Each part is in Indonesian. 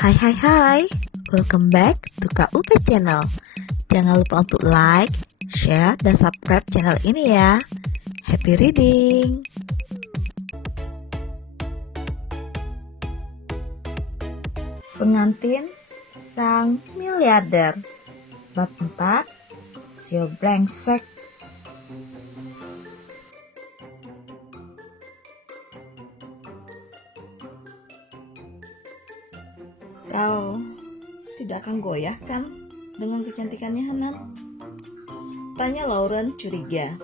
Hai hai hai, welcome back to KUP Channel. Jangan lupa untuk like, share, dan subscribe channel ini ya. Happy reading! Pengantin Sang Miliarder. Bab 4, Sio Brengsek. Kau tidak akan goyah kan dengan kecantikannya Hanan? Tanya Lauren curiga.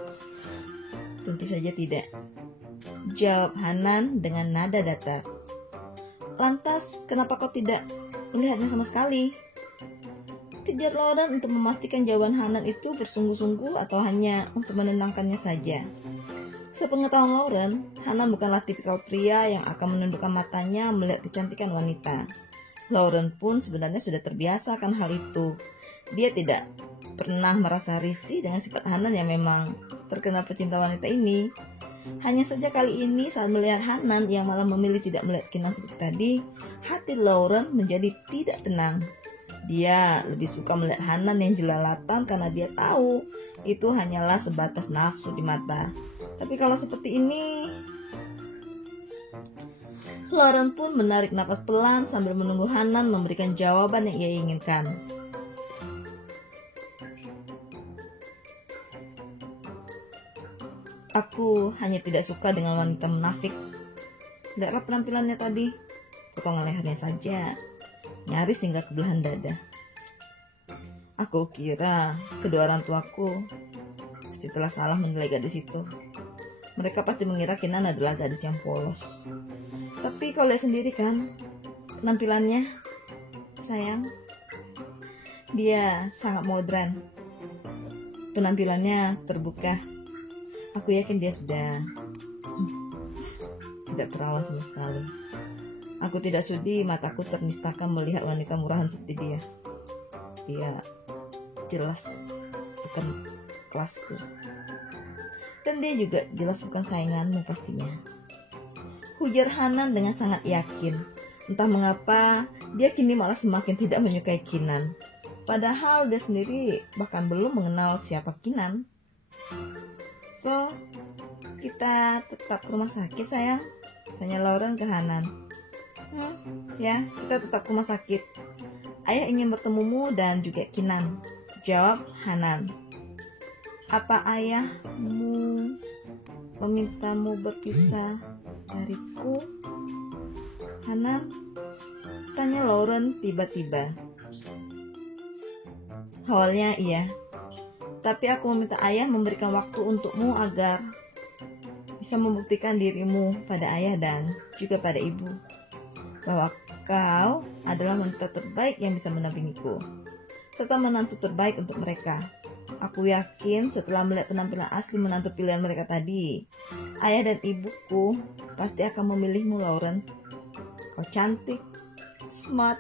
Tentu saja tidak, jawab Hanan dengan nada datar. Lantas kenapa kau tidak melihatnya sama sekali? Kejar Lauren untuk memastikan jawaban Hanan itu bersungguh-sungguh atau hanya untuk menenangkannya saja. Sepengetahuan Lauren, Hanan bukanlah tipikal pria yang akan menundukkan matanya melihat kecantikan wanita. Lauren pun sebenarnya sudah terbiasa akan hal itu. Dia tidak pernah merasa risih dengan sifat Hanan yang memang terkenal pecinta wanita ini. Hanya saja kali ini saat melihat Hanan yang malah memilih tidak melihat Kinan seperti tadi, hati Lauren menjadi tidak tenang. Dia lebih suka melihat Hanan yang jelalatan karena dia tahu itu hanyalah sebatas nafsu di mata. Tapi kalau seperti ini, Lauren pun menarik napas pelan sambil menunggu Hanan memberikan jawaban yang ia inginkan. Aku hanya tidak suka dengan wanita munafik. Lihatlah penampilannya tadi, potongan lehernya saja, nyaris hingga ke belahan dada. Aku kira kedua orang tuaku pasti telah salah menilai gadis itu. Mereka pasti mengira Kinan adalah gadis yang polos. Tapi kau lihat sendiri kan penampilannya, sayang. Dia sangat modern. Penampilannya terbuka. Aku yakin dia sudah tidak perawan sama sekali. Aku tidak sudi mataku ternistakan melihat wanita murahan seperti dia. Dia jelas bukan kelasku. Dan dia juga jelas bukan sainganmu pastinya. Ujar Hanan dengan sangat yakin. Entah mengapa, dia kini malah semakin tidak menyukai Kinan. Padahal dia sendiri bahkan belum mengenal siapa Kinan. So, kita tetap ke rumah sakit sayang? Tanya Lauren ke Hanan. Ya, kita tetap ke rumah sakit. Ayah ingin bertemumu dan juga Kinan, jawab Hanan. Apa ayahmu memintamu berpisah dariku, Hanan? Tanya Lauren tiba-tiba. Awalnya iya, tapi aku meminta ayah memberikan waktu untukmu agar bisa membuktikan dirimu pada ayah dan juga pada ibu bahwa kau adalah wanita terbaik yang bisa mendampingiku serta menantu terbaik untuk mereka. Aku yakin setelah melihat penampilan asli menantu pilihan mereka tadi, ayah dan ibuku pasti akan memilihmu, Lauren. Kau cantik, smart,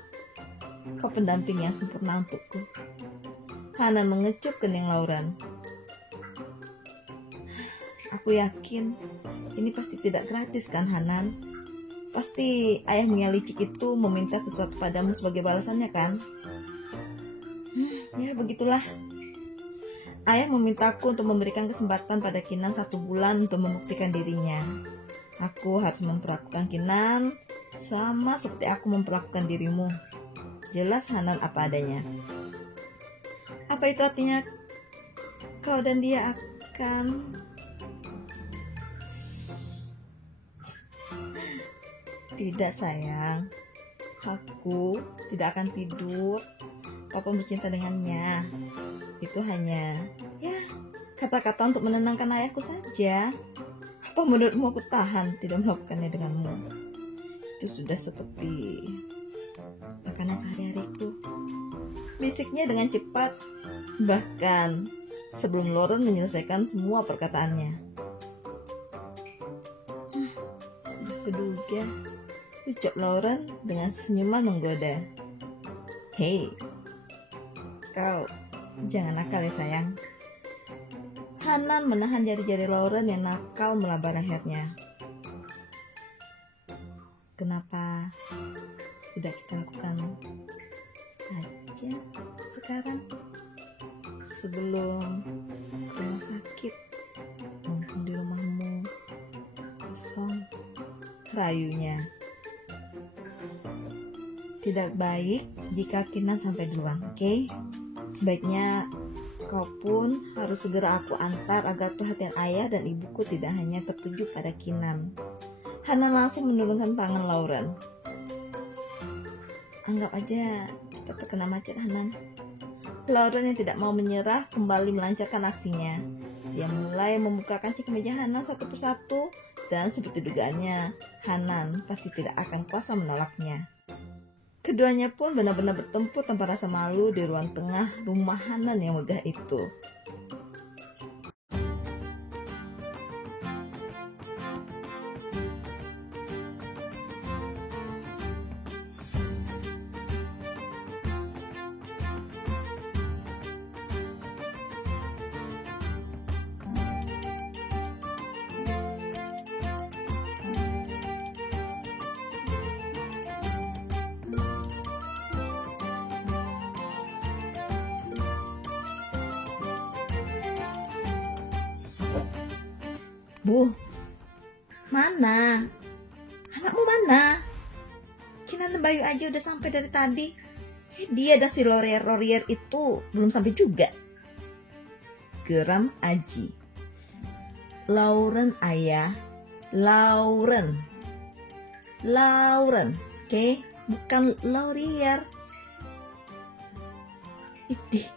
kau pendamping yang sempurna untukku. Hanan mengecup kening Lauren. Aku yakin ini pasti tidak gratis kan, Hanan? Pasti ayahnya licik itu meminta sesuatu padamu sebagai balasannya kan? Ya begitulah. Ayah memintaku untuk memberikan kesempatan pada Kinan 1 bulan untuk membuktikan dirinya. Aku harus memperlakukan Kinan sama seperti aku memperlakukan dirimu. Jelas Hanan apa adanya. Apa itu artinya kau dan dia akan... Tidak sayang, aku tidak akan tidur kapan bercinta dengannya. Itu hanya kata-kata untuk menenangkan ayahku saja. Apa menurutmu aku tahan tidak melakukannya denganmu? Itu sudah seperti makanan sehari-hariku, bisiknya dengan cepat, bahkan sebelum Lauren menyelesaikan semua perkataannya. Sudah kuduga, ucap Lauren dengan senyuman menggoda. Hei, kau jangan nakal ya sayang. Hanan menahan jari-jari Lauren yang nakal melaba lehernya. Kenapa tidak kita lakukan saja sekarang sebelum rumah sakit, mumpung di rumahmu kosong rayunya. Tidak baik jika Kinan sampai duluan, oke? Sebaiknya kau pun harus segera aku antar agar perhatian ayah dan ibuku tidak hanya tertuju pada Kinan. Hanan langsung menurunkan tangan Lauren. Anggap aja kita terkena macet, Hanan. Lauren yang tidak mau menyerah kembali melancarkan aksinya. Dia mulai membuka kancing kemeja Hanan satu persatu dan seperti dugaannya, Hanan pasti tidak akan kuasa menolaknya. Keduanya pun benar-benar bertempur tanpa rasa malu di ruang tengah rumah Hanan yang megah itu. Bu, mana? Anakmu mana? Kinan dan Bayu aja udah sampai dari tadi. Dia dan si Lorier itu belum sampai juga. Geram Aji. Lauren ayah, Lauren, oke? Bukan Lorier. Idih,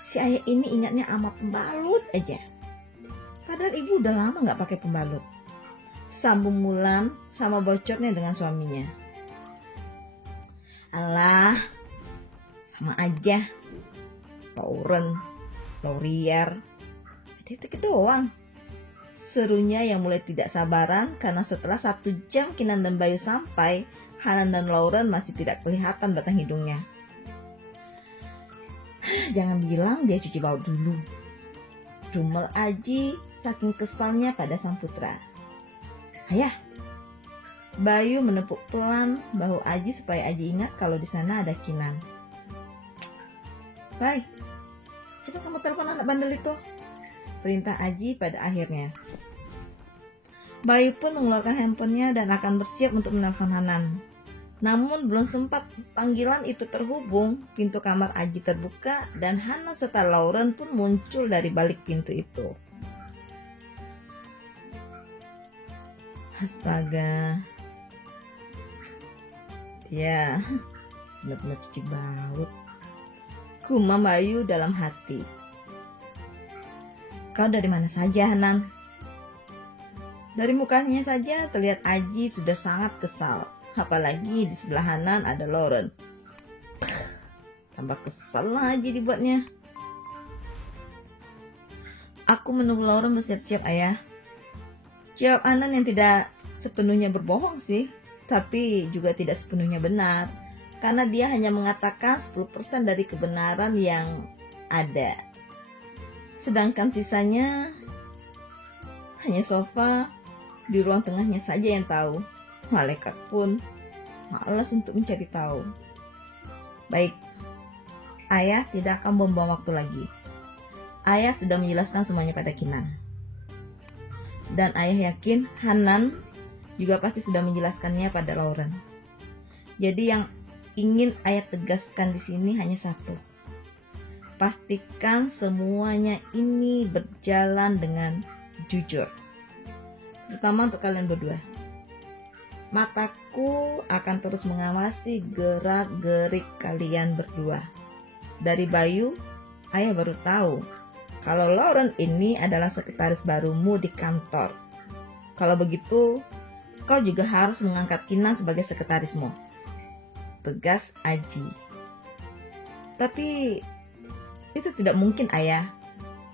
si ayah ini ingatnya sama pembalut aja. Padahal ibu udah lama gak pakai pembalut. Sambung Mulan sama bocornya dengan suaminya. Alah, sama aja. Lauren, Lorier, dikit doang. Serunya yang mulai tidak sabaran karena setelah 1 jam Kinan dan Bayu sampai, Hanan dan Lauren masih tidak kelihatan batang hidungnya. Jangan bilang dia cuci bau dulu. Rumel Aji saking kesalnya pada sang putra. Ayah, Bayu menepuk pelan bahu Aji supaya Aji ingat kalau di sana ada Kinan. Baik, coba kamu telepon anak bandel itu, perintah Aji pada akhirnya. Bayu pun mengeluarkan handphonenya dan akan bersiap untuk menelpon Hanan. Namun belum sempat panggilan itu terhubung, pintu kamar Aji terbuka dan Hanan serta Lauren pun muncul dari balik pintu itu. Astaga. Ya, benar-benar cuci baut. Gumam Bayu dalam hati. Kau dari mana saja, Hanan? Dari mukanya saja terlihat Aji sudah sangat kesal. Apalagi di sebelah Hanan ada Lauren. Tambah kesal lah Aji dibuatnya. Aku menunggu Lauren bersiap-siap, ayah. Jawab Hanan yang tidak sepenuhnya berbohong sih, tapi juga tidak sepenuhnya benar. Karena dia hanya mengatakan 10% dari kebenaran yang ada. Sedangkan sisanya hanya sofa di ruang tengahnya saja yang tahu. Malaikat pun malas untuk mencari tahu. Baik, ayah tidak akan membuang waktu lagi. Ayah sudah menjelaskan semuanya pada Kinan. Dan ayah yakin Hanan juga pasti sudah menjelaskannya pada Lauren. Jadi yang ingin ayah tegaskan di sini hanya satu. Pastikan semuanya ini berjalan dengan jujur. Terutama untuk kalian berdua. Mataku akan terus mengawasi gerak-gerik kalian berdua. Dari Bayu, ayah baru tahu kalau Lauren ini adalah sekretaris barumu di kantor. Kalau begitu, kau juga harus mengangkat Kinan sebagai sekretarismu. Tegas Aji. Tapi itu tidak mungkin, ayah.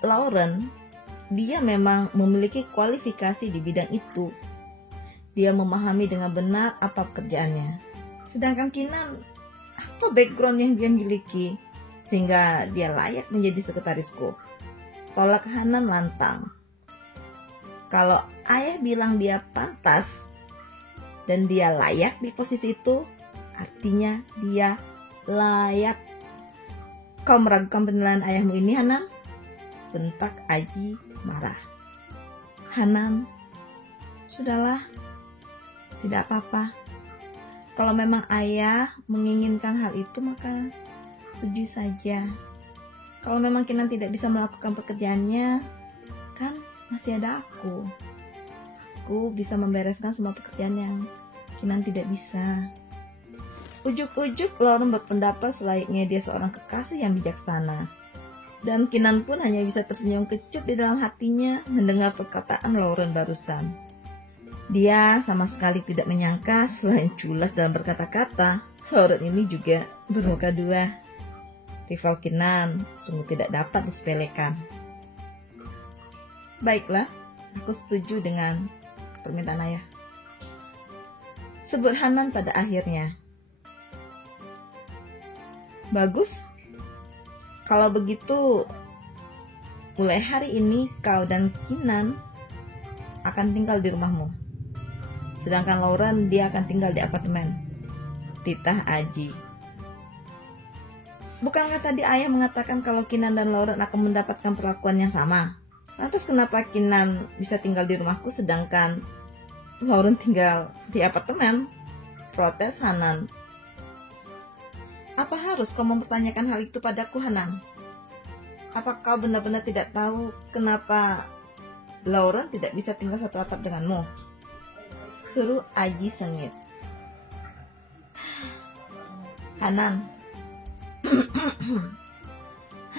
Lauren, dia memang memiliki kualifikasi di bidang itu. Dia memahami dengan benar apa pekerjaannya. Sedangkan Kinan, apa background yang dia miliki sehingga dia layak menjadi sekretarisku? Tolak Hanan lantang. Kalau ayah bilang dia pantas dan dia layak di posisi itu, Artinya dia layak. Kau meragukan penilaian ayahmu ini, Hanan? Bentak Aji marah. Hanan, sudahlah, tidak apa-apa. Kalau memang ayah menginginkan hal itu, maka setuju saja. Kalau memang Kinan tidak bisa melakukan pekerjaannya, kan masih ada aku. Aku bisa membereskan semua pekerjaan yang Kinan tidak bisa. Ujuk-ujuk Lauren berpendapat selayaknya dia seorang kekasih yang bijaksana. Dan Kinan pun hanya bisa tersenyum kecut di dalam hatinya mendengar perkataan Lauren barusan. Dia sama sekali tidak menyangka selain culas dalam berkata-kata, Lauren ini juga bermuka dua. Rival Kinan sungguh tidak dapat disepelekan. Baiklah, aku setuju dengan permintaan ayah. Sebut Hanan pada akhirnya. Bagus. Kalau begitu, mulai hari ini kau dan Kinan akan tinggal di rumahmu. Sedangkan Lauren dia akan tinggal di apartemen. Titah Aji. Bukankah tadi ayah mengatakan kalau Kinan dan Lauren akan mendapatkan perlakuan yang sama? Lantas kenapa Kinan bisa tinggal di rumahku sedangkan Lauren tinggal di apartemen? Protes Hanan. Apa harus kau mempertanyakan hal itu padaku, Hanan? Apa kau benar-benar tidak tahu kenapa Lauren tidak bisa tinggal satu atap denganmu? Seru Aji sengit. Hanan,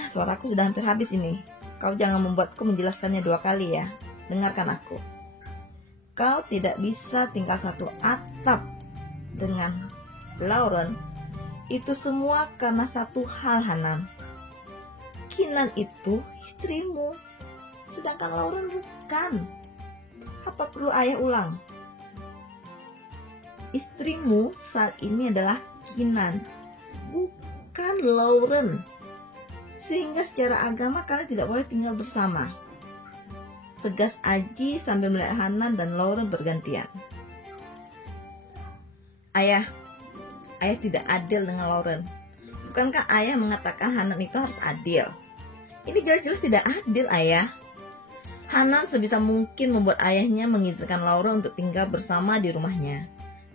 suaraku sudah hampir habis ini. Kau jangan membuatku menjelaskannya 2 kali ya. Dengarkan aku. Kau tidak bisa tinggal satu atap dengan Lauren. Itu semua karena satu hal, Hanan. Kinan itu istrimu, sedangkan Lauren bukan. Apa perlu ayah ulang? Istrimu saat ini adalah Kinan, bukan Lauren. Sehingga secara agama kalian tidak boleh tinggal bersama. Tegas Aji sambil melihat Hanan dan Lauren bergantian. Ayah tidak adil dengan Lauren. Bukankah ayah mengatakan Hanan itu harus adil? Ini jelas-jelas tidak adil, ayah. Hanan sebisa mungkin membuat ayahnya mengizinkan Lauren untuk tinggal bersama di rumahnya,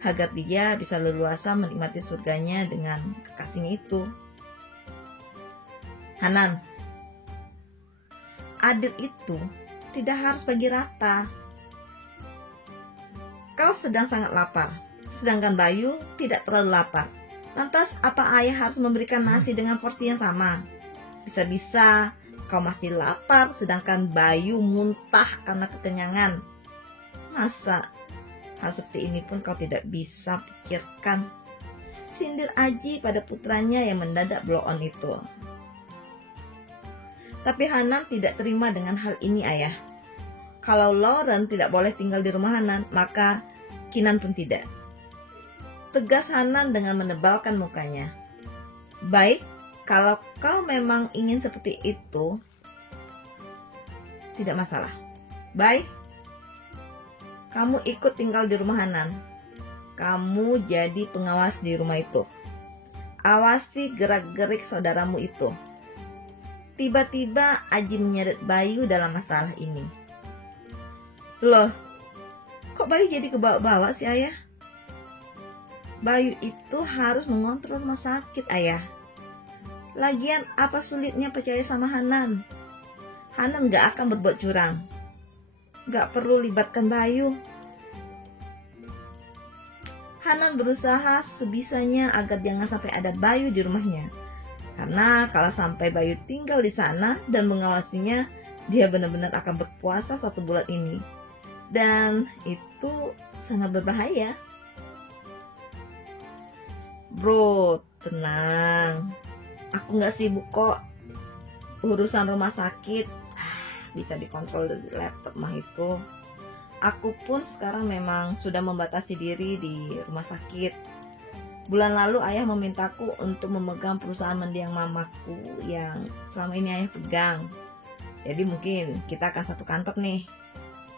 agar dia bisa leluasa menikmati surganya dengan kekasihnya itu. Hanan, adil itu tidak harus bagi rata. Kau sedang sangat lapar, sedangkan Bayu tidak terlalu lapar. Lantas apa ayah harus memberikan nasi dengan porsi yang sama? Bisa-bisa kau masih lapar sedangkan Bayu muntah karena kekenyangan. Masa hal seperti ini pun kau tidak bisa pikirkan? Sindir Aji pada putranya yang mendadak blow on itu. Tapi Hanan tidak terima dengan hal ini, ayah. Kalau Lauren tidak boleh tinggal di rumah Hanan, maka Kinan pun tidak. Tegas Hanan dengan menebalkan mukanya. Baik, kalau kau memang ingin seperti itu, tidak masalah. Baik, kamu ikut tinggal di rumah Hanan. Kamu jadi pengawas di rumah itu. Awasi gerak-gerik saudaramu itu. Tiba-tiba Aji menyeret Bayu dalam masalah ini. Loh, kok Bayu jadi kebawa-bawa sih, ayah? Bayu itu harus mengontrol rumah sakit, ayah. Lagian apa sulitnya percaya sama Hanan? Hanan gak akan berbuat curang. Gak perlu libatkan Bayu. Hanan berusaha sebisanya agar jangan sampai ada Bayu di rumahnya. Karena kalau sampai Bayu tinggal di sana dan mengawasinya, dia benar-benar akan berpuasa 1 bulan ini. Dan itu sangat berbahaya. Bro, tenang. Aku gak sibuk kok. Urusan rumah sakit bisa dikontrol dari laptop mah itu. Aku pun sekarang memang sudah membatasi diri di rumah sakit. Bulan lalu ayah memintaku untuk memegang perusahaan mendiang mamaku yang selama ini ayah pegang. Jadi mungkin kita akan satu kantor nih.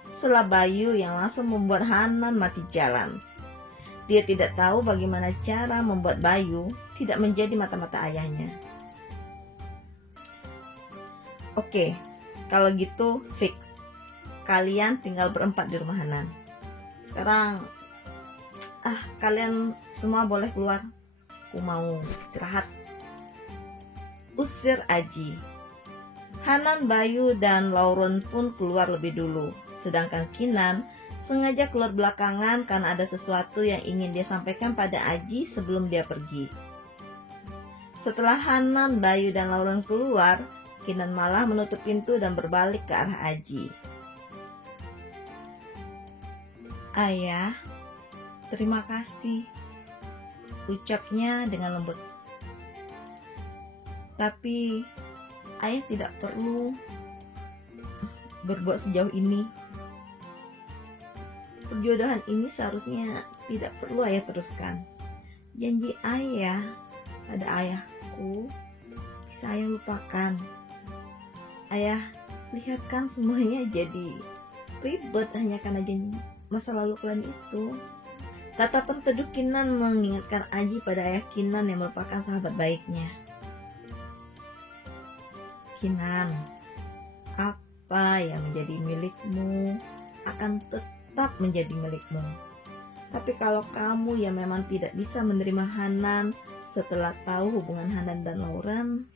Setelah Bayu yang langsung membuat Hanan mati jalan. Dia tidak tahu bagaimana cara membuat Bayu tidak menjadi mata-mata ayahnya. Oke, kalau gitu fix. Kalian tinggal berempat di rumah Hanan. Sekarang, kalian semua boleh keluar. Aku mau istirahat. Usir Aji. Hanan, Bayu, dan Lauren pun keluar lebih dulu. Sedangkan Kinan sengaja keluar belakangan karena ada sesuatu yang ingin dia sampaikan pada Aji sebelum dia pergi. Setelah Hanan, Bayu, dan Lauren keluar, Kinan malah menutup pintu dan berbalik ke arah Aji. "Ayah, terima kasih," ucapnya dengan lembut. "Tapi ayah tidak perlu berbuat sejauh ini. Perjodohan ini seharusnya tidak perlu ayah teruskan. Janji ayah pada ayahku bisa ayah lupakan. Ayah, lihat kan semuanya jadi ribet hanya karena janji masa lalu kalian itu." Tatapan teduh Kinan mengingatkan Aji pada ayah Kinan yang merupakan sahabat baiknya. "Kinan, apa yang menjadi milikmu akan tetap menjadi milikmu. Tapi kalau kamu yang memang tidak bisa menerima Hanan setelah tahu hubungan Hanan dan Lauren,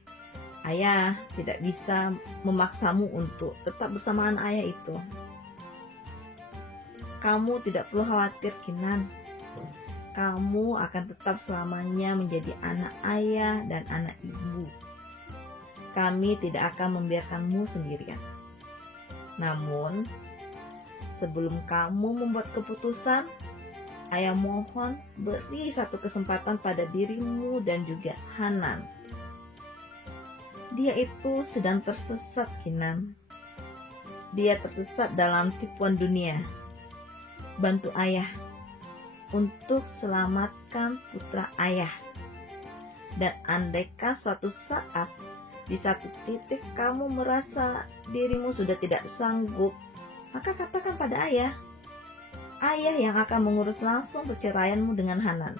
ayah tidak bisa memaksamu untuk tetap bersamaan ayah itu. Kamu tidak perlu khawatir, Kinan. Kamu akan tetap selamanya menjadi anak ayah dan anak ibu. Kami tidak akan membiarkanmu sendirian. Namun, sebelum kamu membuat keputusan, ayah mohon beri satu kesempatan pada dirimu dan juga Hanan. Dia itu sedang tersesat, Kinan. Dia tersesat dalam tipuan dunia. Bantu ayah untuk selamatkan putra ayah. Dan andaikan suatu saat di satu titik kamu merasa dirimu sudah tidak sanggup, maka katakan pada ayah. Ayah yang akan mengurus langsung perceraianmu dengan Hanan.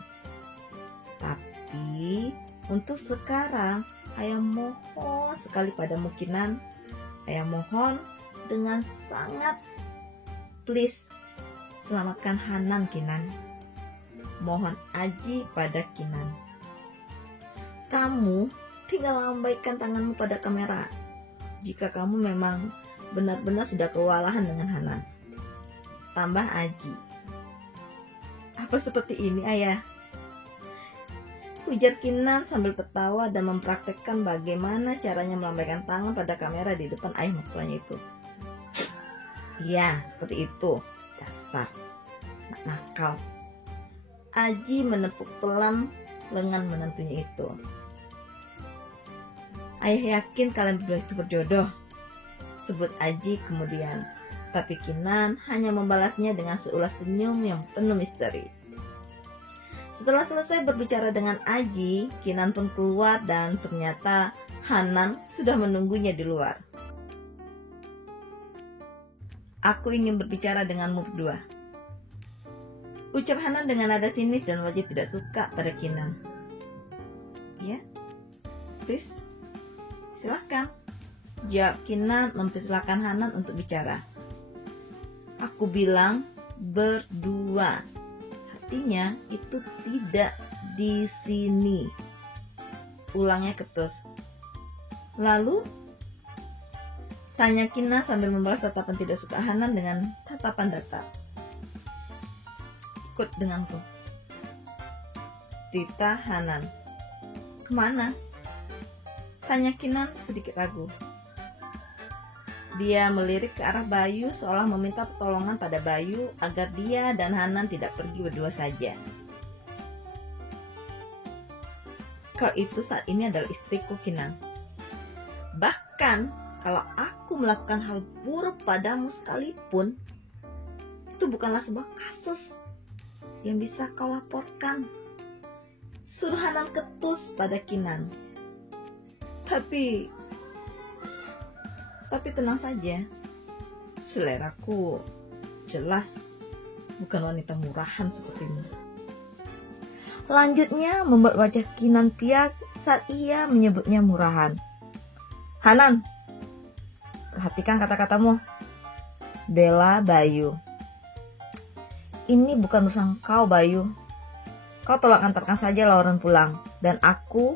Tapi untuk sekarang, ayah mohon sekali padamu, Kinan. Ayah mohon dengan sangat, please, selamatkan Hanan, Kinan. Mohon Aji pada Kinan. Kamu tinggal lambaikan tanganmu pada kamera jika kamu memang benar-benar sudah kewalahan dengan Hanan. Tambah Aji. Apa seperti ini, ayah? Ujar Kinan sambil tertawa dan mempraktekkan bagaimana caranya melambaikan tangan pada kamera di depan ayah mertuanya itu. Iya, seperti itu. Dasar anak nakal. Aji menepuk pelan lengan menantunya itu. Ayah yakin kalian berdua itu berjodoh, sebut Aji kemudian. Tapi Kinan hanya membalasnya dengan seulas senyum yang penuh misteri. Setelah selesai berbicara dengan Aji, Kinan pun keluar dan ternyata Hanan sudah menunggunya di luar. Aku ingin berbicara denganmu berdua, ucap Hanan dengan nada sinis dan wajah tidak suka pada Kinan. Ya, please, silahkan, jawab Kinan mempersilahkan Hanan untuk bicara. Aku bilang berdua, artinya itu tidak di sini, ulangnya ketus. Lalu tanya Kinan sambil membalas tatapan tidak suka Hanan dengan tatapan datar. Ikut denganku, tita Hanan. Kemana? Tanya Kinan sedikit ragu. Dia melirik ke arah Bayu seolah meminta pertolongan pada Bayu agar dia dan Hanan tidak pergi berdua saja. Kau itu saat ini adalah istriku, Kinan. Bahkan kalau aku melakukan hal buruk padamu sekalipun, itu bukanlah sebuah kasus yang bisa kau laporkan. Suruh Hanan ketus pada Kinan. Tapi tenang saja, seleraku jelas bukan wanita murahan sepertimu. Lanjutnya membuat wajah Kinan pias saat ia menyebutnya murahan. Hanan, perhatikan kata-katamu. Bela Bayu. Ini bukan urusan kau, Bayu. Kau tolong antarkan saja Lauren pulang. Dan aku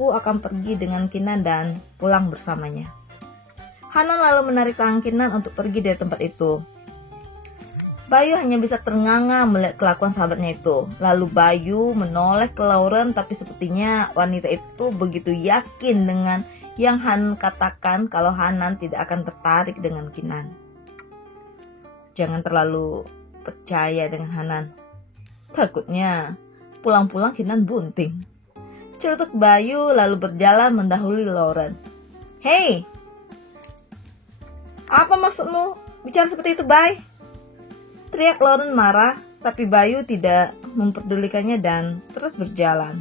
akan pergi dengan Kinan dan pulang bersamanya. Hanan lalu menarik tangan Kinan untuk pergi dari tempat itu. Bayu hanya bisa ternganga melihat kelakuan sahabatnya itu. Lalu Bayu menoleh ke Lauren, tapi sepertinya wanita itu begitu yakin dengan yang Hanan katakan kalau Hanan tidak akan tertarik dengan Kinan. Jangan terlalu percaya dengan Hanan. Takutnya pulang-pulang Kinan bunting. Celutuk Bayu lalu berjalan mendahului Lauren. Hei, apa maksudmu bicara seperti itu, Bay? Teriak Lauren marah, tapi Bayu tidak memperdulikannya dan terus berjalan.